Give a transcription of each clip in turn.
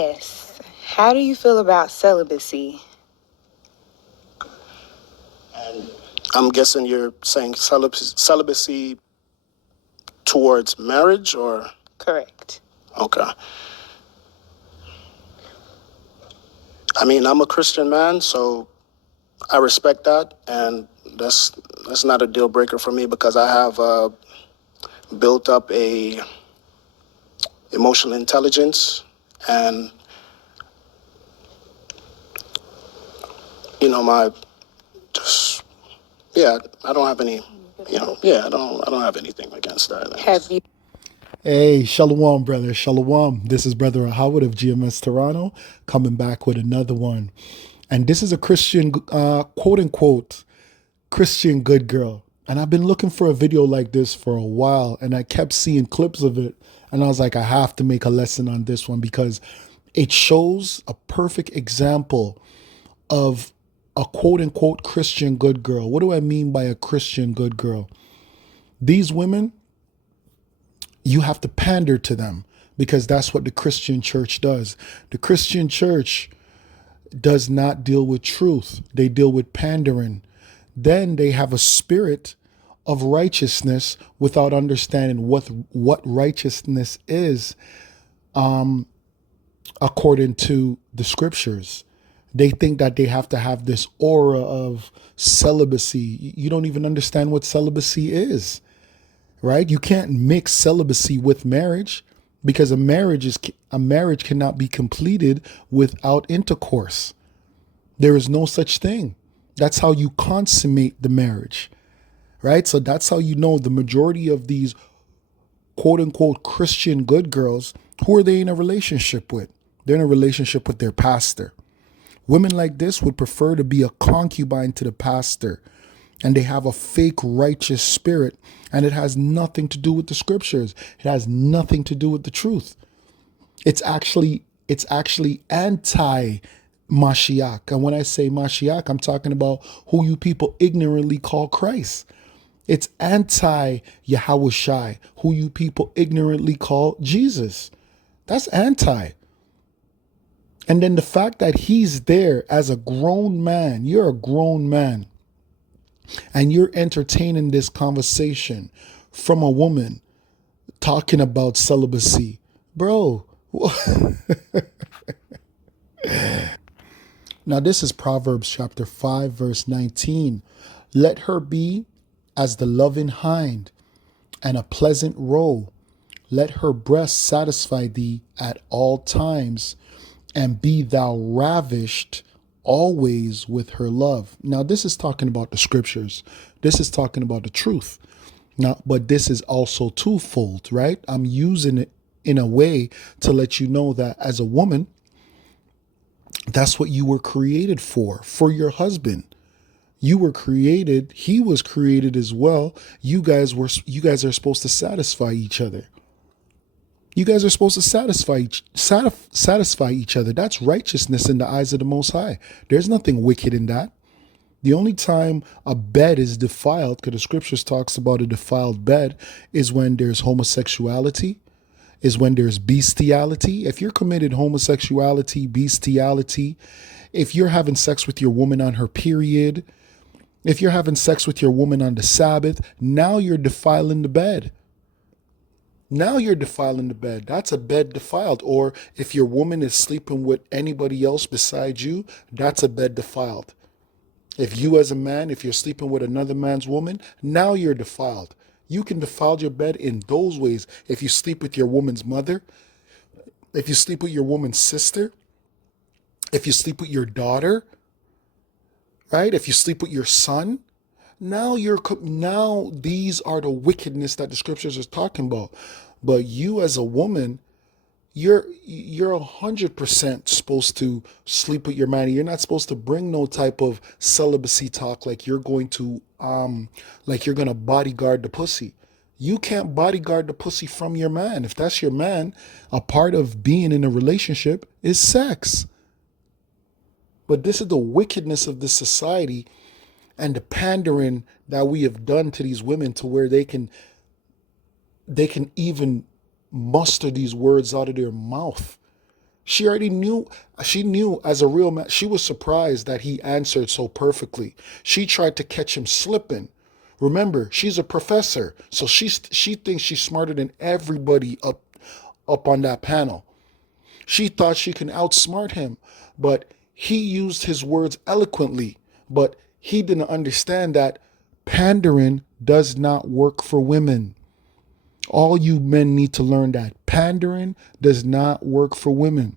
Yes. How do you feel about celibacy? And I'm guessing you're saying celibacy towards marriage, or? Correct. Okay. I mean, I'm a Christian man, so I respect that, and that's not a deal breaker for me because I have built up a emotional intelligence, and my just I don't have any, I don't have anything against that. Have you Hey, Shalom, brother. Shalom. This is Brother Howard of GMS Toronto coming back with another one. And this is a Christian, quote unquote, Christian good girl. And I've been looking for a video like this for a while, and I kept seeing clips of it. And I was like, I have to make a lesson on this one because it shows a perfect example of a quote unquote Christian good girl. What do I mean by a Christian good girl? These women, you have to pander to them because that's what the Christian church does. The Christian church does not deal with truth. They deal with pandering. Then they have a spirit of righteousness without understanding what righteousness is according to the scriptures. They think that they have to have this aura of celibacy. You don't even understand what celibacy is. Right? You can't mix celibacy with marriage because a marriage cannot be completed without intercourse. There is no such thing. That's how you consummate the marriage, right? So that's how you know the majority of these quote unquote Christian good girls, who are they in a relationship with? They're in a relationship with their pastor. Women like this would prefer to be a concubine to the pastor, and they have a fake righteous spirit, and it has nothing to do with the scriptures. It has nothing to do with the truth. It's actually anti Mashiach. And when I say Mashiach, I'm talking about who you people ignorantly call Christ. It's anti Yahushai, who you people ignorantly call Jesus. That's anti. And then the fact that he's there as a grown man, you're a grown man, and you're entertaining this conversation from a woman talking about celibacy. Bro. Now this is Proverbs chapter 5, verse 19. Let her be as the loving hind and a pleasant roe. Let her breast satisfy thee at all times, and be thou ravished always with her love. Now, this is talking about the scriptures. This is talking about the truth. Now, but this is also twofold, right? I'm using it in a way to let you know that as a woman, that's what you were created for your husband. You were created, he was created as well. You guys are supposed to satisfy each other. You guys are supposed to satisfy each other. That's righteousness in the eyes of the Most High. There's nothing wicked in that. The only time a bed is defiled, because the scriptures talks about a defiled bed, is when there's homosexuality, is when there's bestiality. If you're committed homosexuality, bestiality, if you're having sex with your woman on her period, if you're having sex with your woman on the Sabbath, now you're defiling the bed. Now you're defiling the bed. That's a bed defiled. Or if your woman is sleeping with anybody else besides you, that's a bed defiled. If you as a man, if you're sleeping with another man's woman, now you're defiled. You can defile your bed in those ways. If you sleep with your woman's mother, if you sleep with your woman's sister, if you sleep with your daughter, right? If you sleep with your son, now these are the wickedness that the scriptures are talking about. But you as a woman, you're 100% supposed to sleep with your man. You're not supposed to bring no type of celibacy talk like you're going to bodyguard the pussy. You can't bodyguard the pussy from your man. If that's your man, a part of being in a relationship is sex. But this is the wickedness of this society and the pandering that we have done to these women to where they can even muster these words out of their mouth. She already knew. She knew as a real man. She was surprised that he answered so perfectly. She tried to catch him slipping. Remember, she's a professor, so she thinks she's smarter than everybody up on that panel. She thought she can outsmart him, but he used his words eloquently. But he didn't understand that pandering does not work for women. All you men need to learn that pandering does not work for women.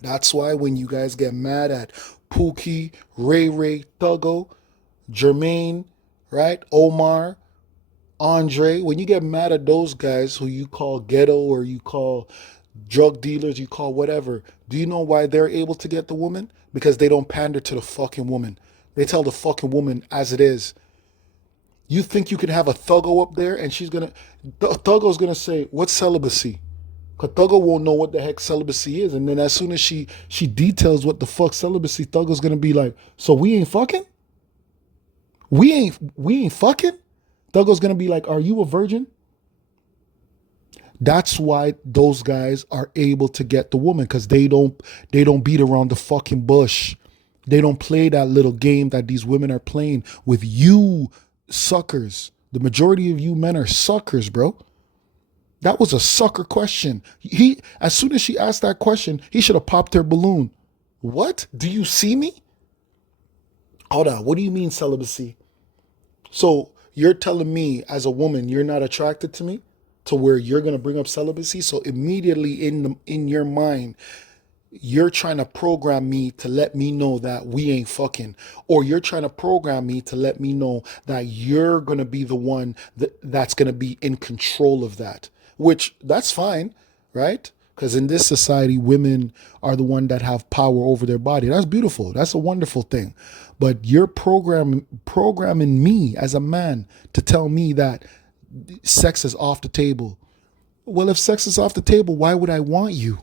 That's why when you guys get mad at Pookie, Ray Ray, Thuggo, Jermaine, right, Omar, Andre, when you get mad at those guys who you call ghetto or you call drug dealers, you call whatever, do you know why they're able to get the woman? Because they don't pander to the fucking woman. They tell the fucking woman as it is. You think you can have a Thuggo up there and Thuggo's gonna say, what's celibacy? Because Thuggo won't know what the heck celibacy is. And then as soon as she details what the fuck celibacy, Thuggo's gonna be like, so we ain't fucking? We ain't fucking? Thuggo's gonna be like, are you a virgin? That's why those guys are able to get the woman, because they don't beat around the fucking bush. They don't play that little game that these women are playing with you suckers. The majority of you men are suckers, bro. That was a sucker question. As soon as she asked that question, he should have popped her balloon. What? Do you see me? Hold on. What do you mean celibacy? So you're telling me as a woman you're not attracted to me, to where you're gonna bring up celibacy? So immediately in your mind, you're trying to program me to let me know that we ain't fucking, or you're trying to program me to let me know that you're gonna be the one that's gonna be in control of that. Which that's fine, right? Because in this society, women are the one that have power over their body. That's beautiful. That's a wonderful thing. But you're programming me as a man to tell me that sex is off the table. Well, if sex is off the table, why would I want you?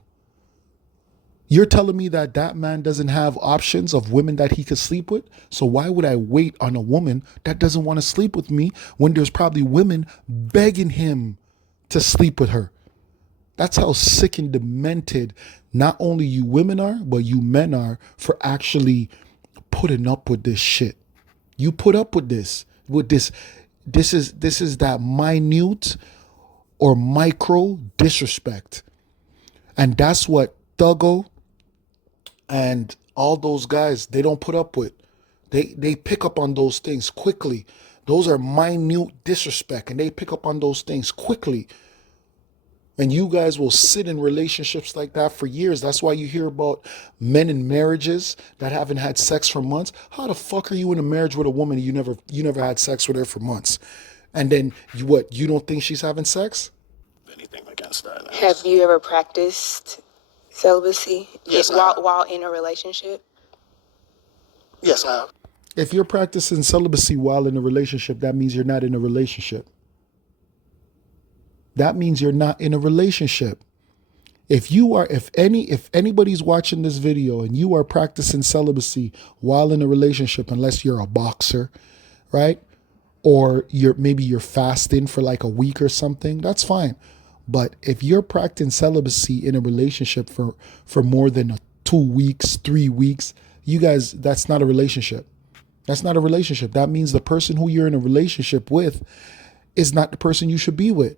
You're telling me that that man doesn't have options of women that he could sleep with? So why would I wait on a woman that doesn't want to sleep with me when there's probably women begging him to sleep with her? That's how sick and demented not only you women are, but you men are for actually putting up with this shit. You put up with this. This is that minute or micro disrespect. And that's what Thuggo and all those guys, they don't put up with. They pick up on those things quickly. Those are minute disrespect, and they pick up on those things quickly. And you guys will sit in relationships like that for years. That's why you hear about men in marriages that haven't had sex for months. How the fuck are you in a marriage with a woman you never had sex with her for months? And then you don't think she's having sex? Anything against that? Have you ever practiced celibacy Yes, I have. while in a relationship? Yes, I have. If you're practicing celibacy while in a relationship, that means you're not in a relationship. That means you're not in a relationship. If anybody's watching this video and you are practicing celibacy while in a relationship, unless you're a boxer, right? Or maybe you're fasting for like a week or something, that's fine. But if you're practicing celibacy in a relationship for more than 2 weeks, 3 weeks, you guys, that's not a relationship. That's not a relationship. That means the person who you're in a relationship with is not the person you should be with.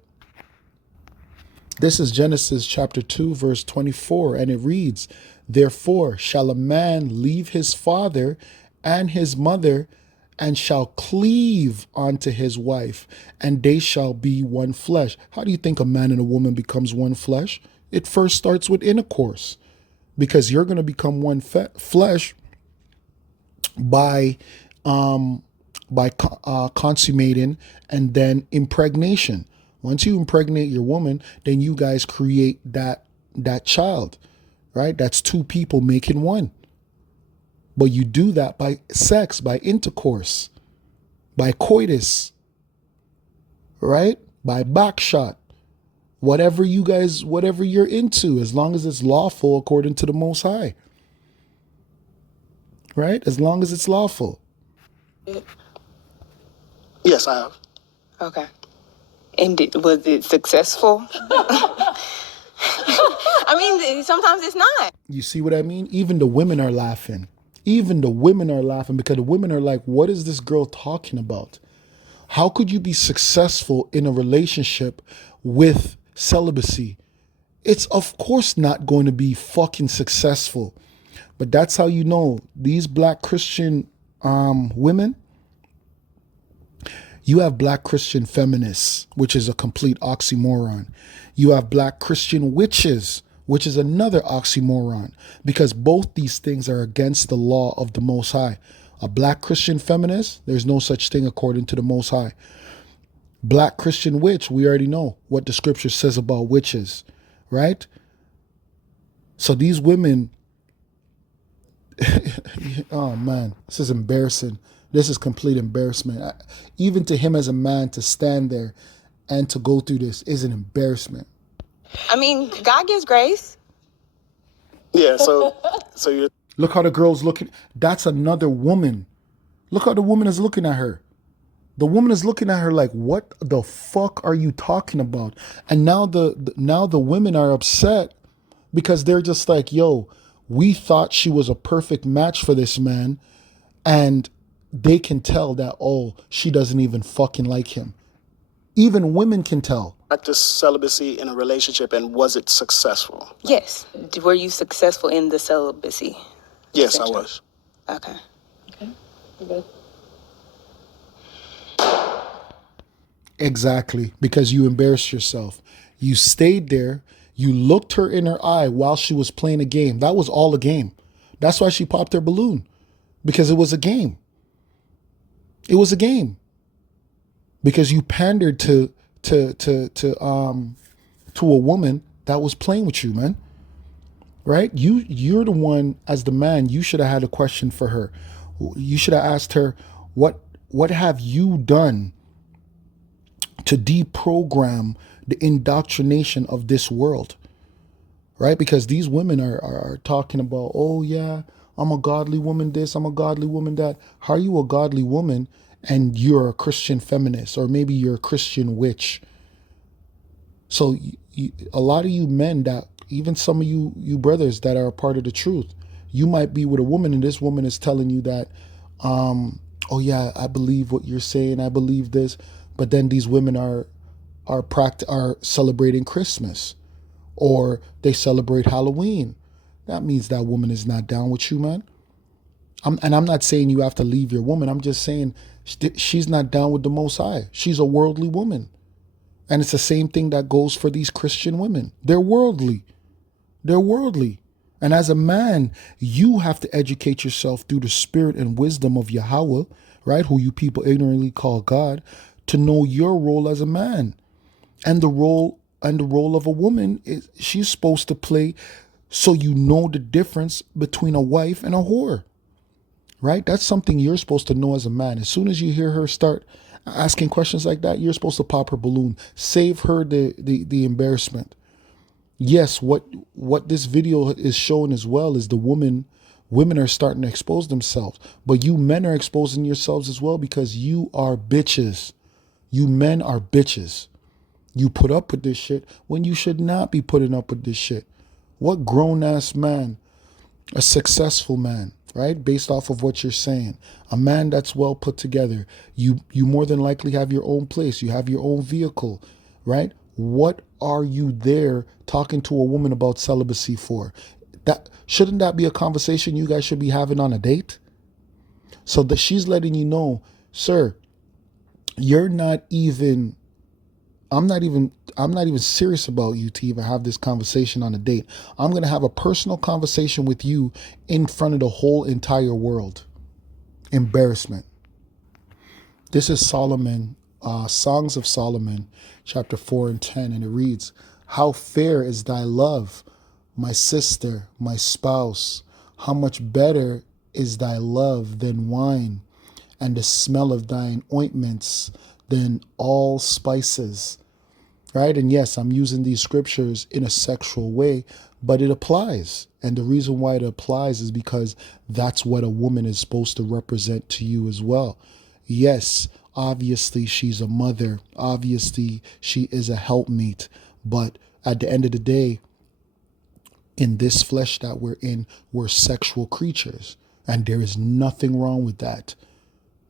This is Genesis chapter 2, verse 24, and it reads, "Therefore shall a man leave his father and his mother, and shall cleave unto his wife, and they shall be one flesh." How do you think a man and a woman becomes one flesh? It first starts with intercourse, because you're going to become one flesh by consummating and then impregnation. Once you impregnate your woman, then you guys create that child, right? That's two people making one. But you do that by sex, by intercourse, by coitus, right? By backshot, whatever you're into, as long as it's lawful according to the Most High, right? As long as it's lawful. Yes, I have. Okay. And was it successful? I mean, sometimes it's not. You see what I mean? Even the women are laughing. Even the women are laughing because the women are like, what is this girl talking about? How could you be successful in a relationship with celibacy? It's of course not going to be fucking successful. But that's how you know these black Christian women. You have black Christian feminists, which is a complete oxymoron. You have black Christian witches, which is another oxymoron, because both these things are against the law of the Most High. A black Christian feminist, there's no such thing according to the Most High. Black Christian witch, we already know what the scripture says about witches, right? So these women, oh man, this is embarrassing. This is complete embarrassment. Even to him as a man to stand there and to go through this is an embarrassment. I mean, God gives grace. Yeah, so you're Look how the girl's looking. That's another woman. Look how the woman is looking at her. The woman is looking at her like, what the fuck are you talking about? And now the women are upset because they're just like, yo, we thought she was a perfect match for this man. And they can tell that, oh, she doesn't even fucking like him. Even women can tell. practice celibacy in a relationship, and was it successful? Yes. Were you successful in the celibacy? Yes, I was. Okay. Exactly, because you embarrassed yourself. You stayed there. You looked her in her eye while she was playing a game. That was all a game. That's why she popped her balloon, because it was a game. It was a game. Because you pandered to a woman that was playing with you, man. Right? You're the one, as the man, you should have had a question for her. You should have asked her, what have you done to deprogram the indoctrination of this world? Right? Because these women are talking about, oh yeah, I'm a godly woman this, I'm a godly woman that. How are you a godly woman and you're a Christian feminist, or maybe you're a Christian witch? So a lot of you men, that even some of you brothers that are a part of the truth, you might be with a woman and this woman is telling you that, oh yeah, I believe what you're saying, I believe this, but then these women are celebrating Christmas, or they celebrate Halloween. That means that woman is not down with you, man. I'm not saying you have to leave your woman. I'm just saying she's not down with the Most High. She's a worldly woman. And it's the same thing that goes for these Christian women. They're worldly. They're worldly. And as a man, you have to educate yourself through the spirit and wisdom of Yahweh, right? Who you people ignorantly call God, to know your role as a man. And the role of a woman is she's supposed to play, so you know the difference between a wife and a whore. Right? That's something you're supposed to know as a man. As soon as you hear her start asking questions like that, you're supposed to pop her balloon. Save her the embarrassment. Yes, what this video is showing as well is women are starting to expose themselves. But you men are exposing yourselves as well, because you are bitches. You men are bitches. You put up with this shit when you should not be putting up with this shit. What grown-ass man, a successful man, right? Based off of what you're saying, a man that's well put together. You more than likely have your own place. You have your own vehicle, right? What are you there talking to a woman about celibacy for? Shouldn't that be a conversation you guys should be having on a date? So that she's letting you know, sir, you're not even, I'm not even serious about you to even have this conversation on a date. I'm going to have a personal conversation with you in front of the whole entire world. Embarrassment. This is Solomon, Songs of Solomon, chapter 4 and 10, and it reads, "How fair is thy love, my sister, my spouse. How much better is thy love than wine, and the smell of thine ointments than all spices." Right? And yes, I'm using these scriptures in a sexual way, but it applies. And the reason why it applies is because that's what a woman is supposed to represent to you as well. Yes, obviously she's a mother. Obviously she is a helpmate. But at the end of the day, In this flesh that we're in, we're sexual creatures. And there is nothing wrong with that.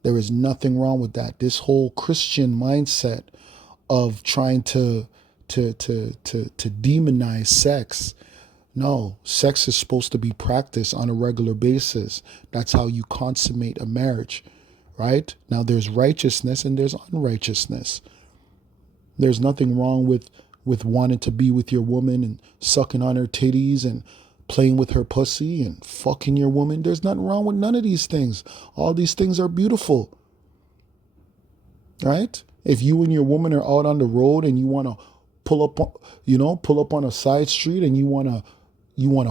There is nothing wrong with that. This whole Christian mindset of trying to demonize sex. No, sex is supposed to be practiced on a regular basis. That's how you consummate a marriage, right? Now there's righteousness and there's unrighteousness. There's nothing wrong with wanting to be with your woman and sucking on her titties and playing with her pussy and fucking your woman. There's nothing wrong with none of these things. All these things are beautiful, right? If you and your woman are out on the road and you want to pull up on a side street and you want to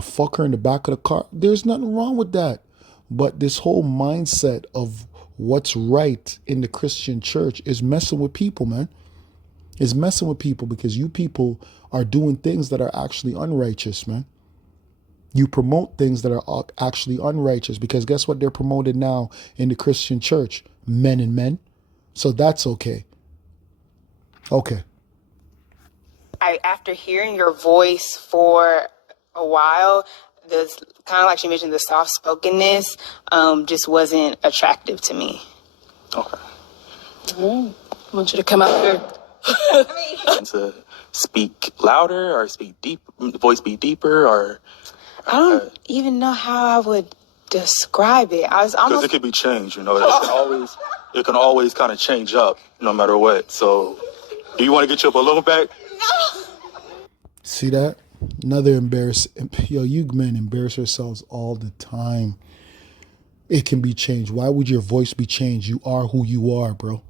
fuck her in the back of the car, there's nothing wrong with that. But this whole mindset of what's right in the Christian church is messing with people, man. Is messing with people because you people are doing things that are actually unrighteous, man. You promote things that are actually unrighteous because guess what they're promoted now in the Christian church? Men and men. So that's okay. Okay. After hearing your voice for a while, this kind of like she mentioned, the soft spokenness just wasn't attractive to me. Okay. I want you to come out here. To speak louder or speak deep, voice be deeper, or I don't even know how I would describe it. I was because almost it could be changed. It can always kind of change up no matter what. So, do you want to get your balloon back? See that? Another embarrassing. Yo, you men embarrass yourselves all the time. It can be changed. Why would your voice be changed? You are who you are, bro.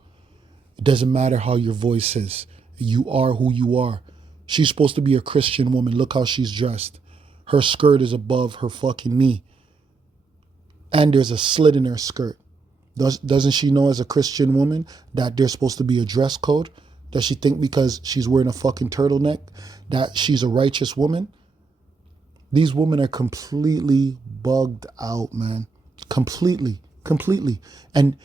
It doesn't matter how your voice is. You are who you are. She's supposed to be a Christian woman. Look how she's dressed. Her skirt is above her fucking knee. And there's a slit in her skirt. Doesn't she know as a Christian woman that there's supposed to be a dress code? Does she think because she's wearing a fucking turtleneck that she's a righteous woman? These women are completely bugged out, man. Completely. And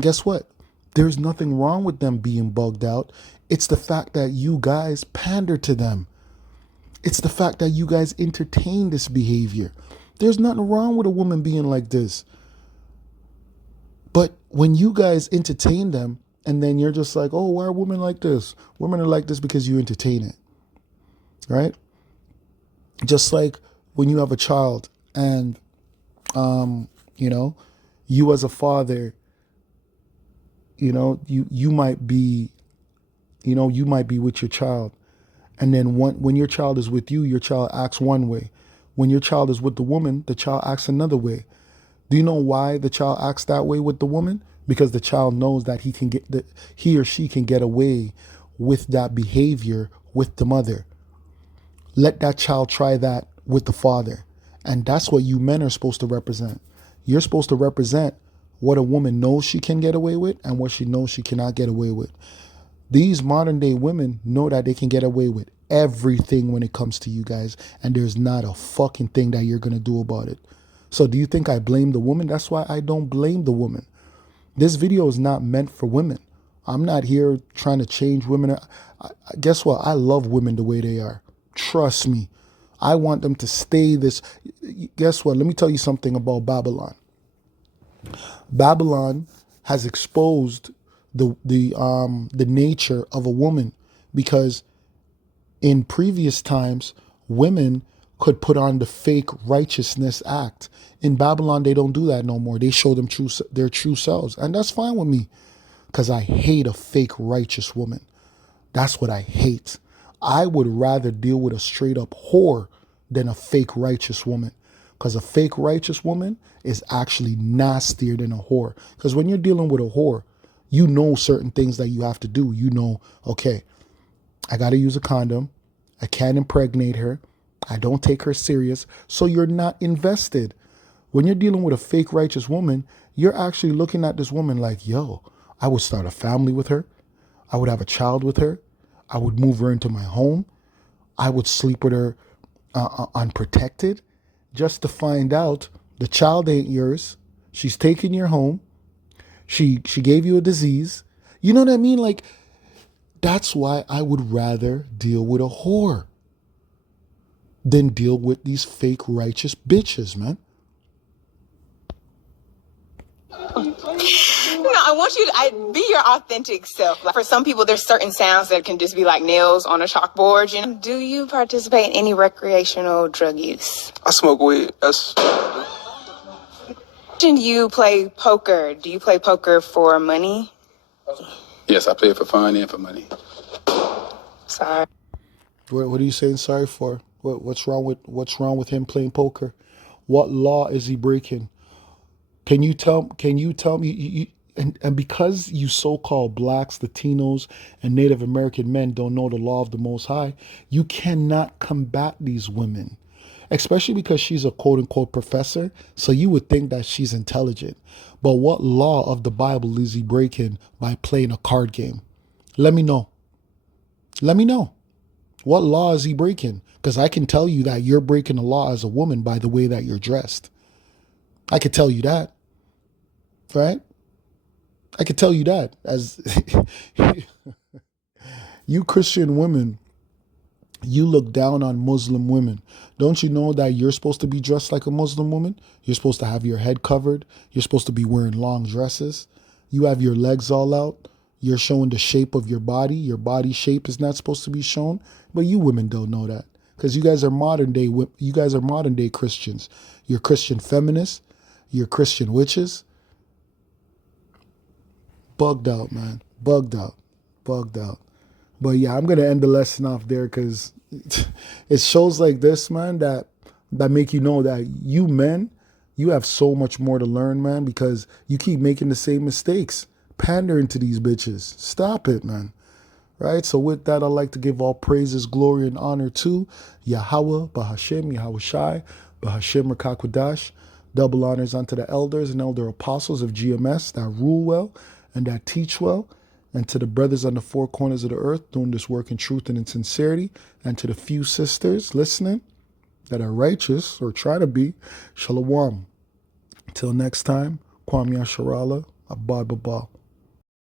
guess what? There's nothing wrong with them being bugged out. It's the fact that you guys pander to them. It's the fact that you guys entertain this behavior. There's nothing wrong with a woman being like this. But when you guys entertain them, and then you're just like, oh, why are women like this? Women are like this because you entertain it, right? Just like when you have a child and, you as a father, you might be with your child. And then when your child is with you, your child acts one way. When your child is with the woman, the child acts another way. Do you know why the child acts that way with the woman? Because the child knows that he or she can get away with that behavior with the mother. Let that child try that with the father. And that's what you men are supposed to represent. You're supposed to represent what a woman knows she can get away with and what she knows she cannot get away with. These modern day women know that they can get away with everything when it comes to you guys. And there's not a fucking thing that you're going to do about it. So do you think I blame the woman? That's why I don't blame the woman. This video is not meant for women. I'm not here trying to change women. Guess what? I love women the way they are. Trust me. I want them to stay this. Guess what? Let me tell you something about Babylon. Babylon has exposed the nature of a woman, because in previous times, women could put on the fake righteousness act. In Babylon, they don't do that no more. They show them their true selves. And that's fine with me, because I hate a fake righteous woman. That's what I hate. I would rather deal with a straight up whore than a fake righteous woman, because a fake righteous woman is actually nastier than a whore. Because when you're dealing with a whore, you know certain things that you have to do. You know, okay, I got to use a condom. I can't impregnate her. I don't take her serious. So you're not invested. When you're dealing with a fake righteous woman, you're actually looking at this woman like, yo, I would start a family with her. I would have a child with her. I would move her into my home. I would sleep with her unprotected, just to find out the child ain't yours. She's taking your home. She gave you a disease. You know what I mean? Like, that's why I would rather deal with a whore. than deal with these fake righteous bitches, man. No, I want you to be your authentic self. Like for some people, there's certain sounds that can just be like nails on a chalkboard. You know, do you participate in any recreational drug use? I smoke weed. You play poker. Do you play poker for money? Yes, I play it for fun and for money. Sorry. What are you saying sorry for? What's wrong with him playing poker? What law is he breaking? Can you tell me? And because you so-called blacks, Latinos, and Native American men don't know the law of the Most High, you cannot combat these women, especially because she's a quote-unquote professor. So you would think that she's intelligent. But what law of the Bible is he breaking by playing a card game? Let me know. Let me know. What law is he breaking? Because I can tell you that you're breaking the law as a woman by the way that you're dressed. I could tell you that. Right? I could tell you that. As you Christian women, you look down on Muslim women. Don't you know that you're supposed to be dressed like a Muslim woman? You're supposed to have your head covered. You're supposed to be wearing long dresses. You have your legs all out. You're showing the shape of your body. Your body shape is not supposed to be shown. But you women don't know that because you guys are modern day. You guys are modern day Christians. You're Christian feminists. You're Christian witches. Bugged out, man. Bugged out. But yeah, I'm going to end the lesson off there because it shows like this, man, that make you know that you men, you have so much more to learn, man, because you keep making the same mistakes, pandering to these bitches. Stop it, man. Right? So with that, I'd like to give all praises, glory, and honor to Yahweh, Bahashem, Yahweh Shai, Bahashem Rakakwadash. Double honors unto the elders and elder apostles of GMS that rule well and that teach well, and to the brothers on the four corners of the earth doing this work in truth and in sincerity, and to the few sisters listening that are righteous or try to be. Shalom. Till next time, Kwam Yasharala, Abba Baba.